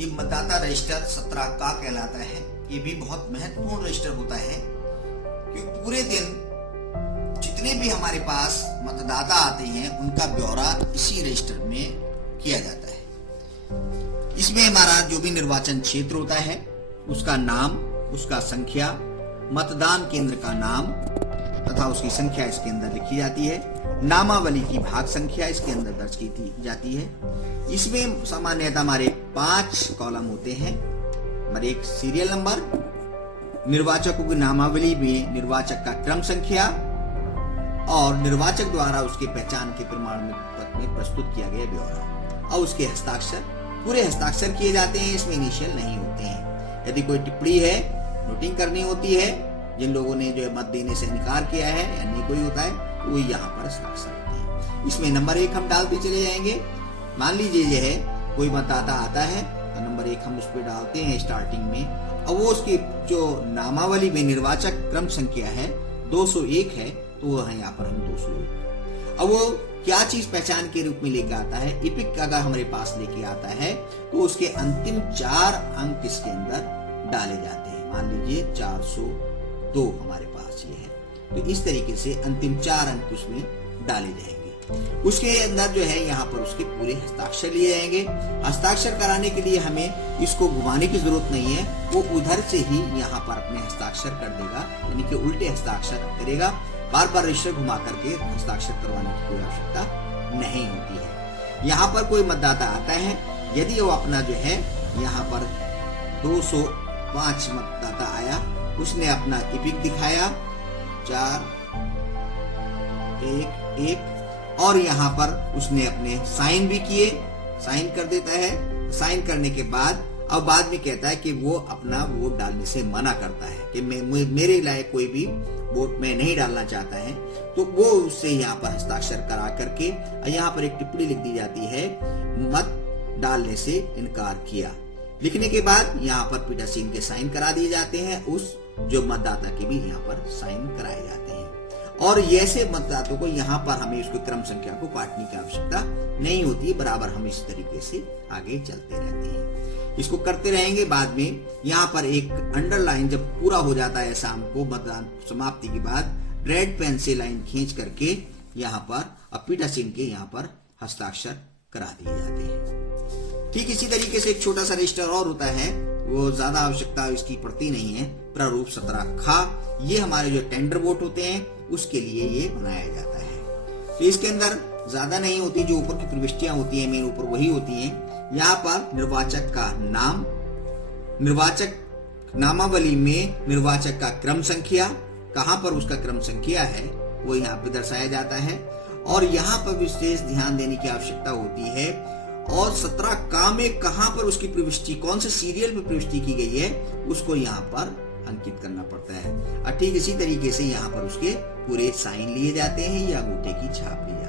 ये मतदाता रजिस्टर 17 का कहलाता है। ये भी बहुत महत्वपूर्ण रजिस्टर होता है क्योंकि पूरे दिन जितने भी हमारे पास मतदाता आते हैं उनका ब्यौरा इसी रजिस्टर में किया जाता है। इसमें हमारा जो भी निर्वाचन क्षेत्र होता है उसका नाम, उसका संख्या, मतदान केंद्र का नाम तथा उसकी संख्या इसके अंदर लिखी जाती है। नामावली की भाग संख्या इसके अंदर दर्ज की जाती है। इसमें सामान्यतः हमारे 5 कॉलम होते हैं। हमारे एक सीरियल नंबर, निर्वाचकों की नामावली में निर्वाचक का क्रम संख्या और निर्वाचक द्वारा उसके पहचान के प्रमाण पत्र में प्रस्तुत किया गया ब्यौरा और उसके हस्ताक्षर, पूरे हस्ताक्षर किए जाते हैं। इसमें इनिशियल नहीं होते हैं। यदि कोई टिप्पणी है, नोटिंग करनी होती है, जिन लोगों ने जो मत देने से इनकार किया है या नहीं कोई होता है वो यहाँ पर हस्ताक्षर होते हैं। इसमें नंबर 1 हम डालते चले जाएंगे। मान लीजिए यह है कोई मतदाता आता है तो नंबर 1 हम उस पर डालते हैं स्टार्टिंग में, और वो उसकी जो नामावली में निर्वाचक क्रम संख्या है 201 है तो वो है यहाँ पर हम 201। अब वो क्या चीज पहचान के रूप में लेके आता है, इपिक अगर हमारे पास लेके आता है तो उसके अंतिम 4 अंक इसके अंदर डाले जाते हैं। मान लीजिए 402 हमारे पास ये है, तो इस तरीके से अंतिम 4 अंक उसमें डाले जाएंगे। उसके अंदर जो है यहाँ पर उसके पूरे हस्ताक्षर लिए जाएंगे। हस्ताक्षर कराने के लिए हमें इसको घुमाने की जरूरत नहीं है, वो उधर से ही यहाँ पर अपने हस्ताक्षर कर देगा, यानी कि उल्टे हस्ताक्षर करेगा। बार बार रजिस्टर घुमा करके हस्ताक्षर करवाने की कोई आवश्यकता नहीं होती है। यहाँ पर कोई मतदाता आता है, यदि वो अपना जो है यहाँ पर 205 मतदाता आया, उसने अपना इपिक दिखाया 4 1 1 और यहाँ पर उसने अपने साइन भी किए, साइन कर देता है। साइन करने के बाद अब बाद में कहता है कि वो अपना वोट डालने से मना करता है कि मेरे लायक कोई भी वोट में नहीं डालना चाहता है, तो वो उससे यहाँ पर हस्ताक्षर करा करके यहाँ पर एक टिप्पणी लिख दी जाती है, मत डालने से इनकार किया। लिखने के बाद यहाँ पर पीठासीन के साइन करा दिए जाते हैं, उस जो मतदाता के भी यहाँ पर साइन कराए जाते हैं। और ऐसे मतदाताओं को यहाँ पर हमें उसके क्रम संख्या को काटने की आवश्यकता नहीं होती, बराबर हम इस तरीके से आगे चलते रहते हैं। इसको करते रहेंगे। बाद में यहाँ पर एक अंडरलाइन जब पूरा हो जाता है शाम को मतदान समाप्ति के बाद, रेड पेन से लाइन खींच करके यहाँ पर पीठासीन के यहाँ पर हस्ताक्षर करा दिए जाते हैं। ठीक इसी तरीके से एक छोटा सा रजिस्टर और होता है, वो ज्यादा आवश्यकता इसकी पड़ती नहीं है। प्रारूप 17 खा, ये हमारे जो टेंडर वोट होते हैं उसके लिए ये बनाया जाता है। तो इसके अंदर ज्यादा नहीं होती, जो ऊपर की प्रविष्टियां होती है मेन ऊपर वही होती हैं। यहाँ पर निर्वाचक का नाम, निर्वाचक नामावली में निर्वाचक का क्रम संख्या, कहाँ पर उसका क्रम संख्या है वो यहाँ पे दर्शाया जाता है। और यहाँ पर विशेष ध्यान देने की आवश्यकता होती है, और 17 का में कहाँ पर उसकी प्रविष्टि, कौन से सीरियल में प्रविष्टि की गई है उसको यहाँ पर अंकित करना पड़ता है। और ठीक इसी तरीके से यहाँ पर उसके पूरे साइन लिए जाते हैं या अंगूठे की छाप ली